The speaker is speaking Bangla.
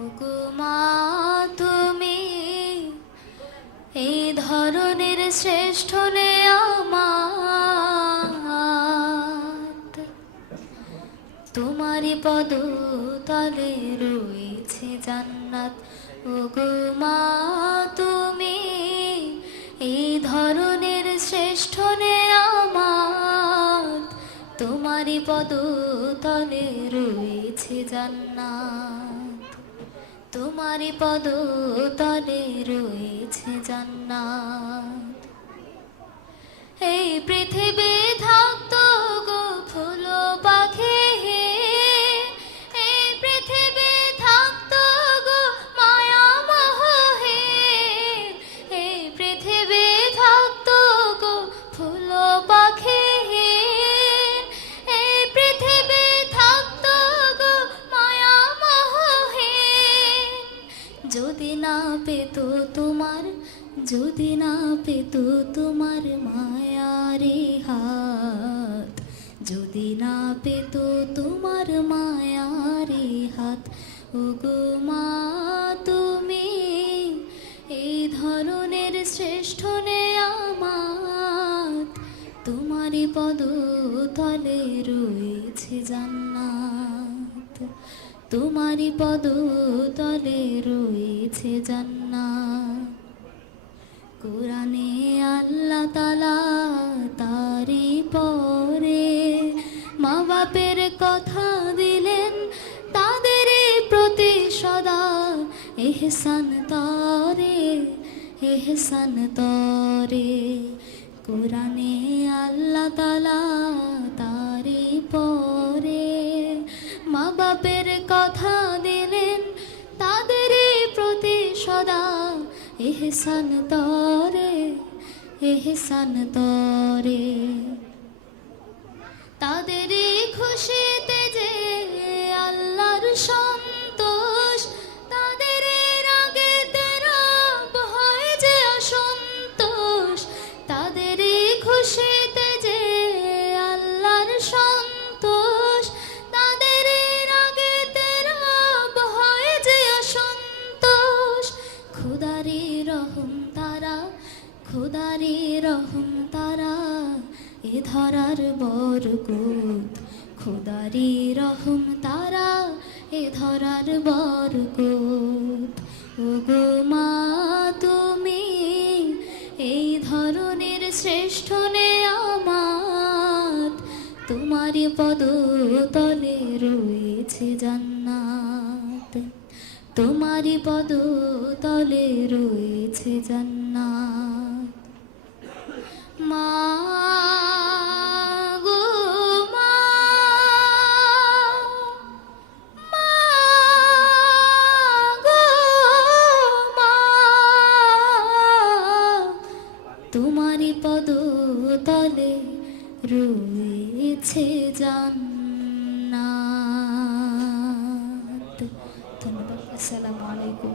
ওগো মা তুমি, এই ধরনের শ্রেষ্ঠ নে আমার তোমারই পদ তলে রয়েছে জান্নাত। ওগো মা তুমি, এই ধরনের শ্রেষ্ঠ নে আমার তোমারই পদ তলে রয়েছে জান্নাত। তোমারই পদ তলে রয়েছে জান্নাত। এই পৃথিবী পেত তোমার, যদি না পেত তোমার মায়ারে হাত, যদি না পেত তোমার মায়ারে হাত, ওগো মা তুমি এই ধরনের শ্রেষ্ঠ নে আমার তোমারই পদ তলে রয়েছে জান্নাত। তোমারই পদ তলে রয়েছে জান্নাত। কোরআনে আল্লাহ তালা তারি পরে মা বাপের কথা দিলেন, তাদের প্রতি সদা এহসান তরে এহসান তরে। কোরআনে আল্লাহ তালা এহসান তরে এহসান তরে। তাদের খুশিতে রহম তারা, খুদারি রহম তারা, এ ধরার বরকত। খুদারি রহম তারা, এ ধরার বরকত। ওগো মা, তুমি এই ধরনের শ্রেষ্ঠ নে আমার তোমারই পদতলে রয়েছে জান্নাত। তোমারই পদ তলে রয়েছে জান্নাত। মা তোমারই পদ তলে রয়েছে জান্নাত। আসসালামু আলাইকুম।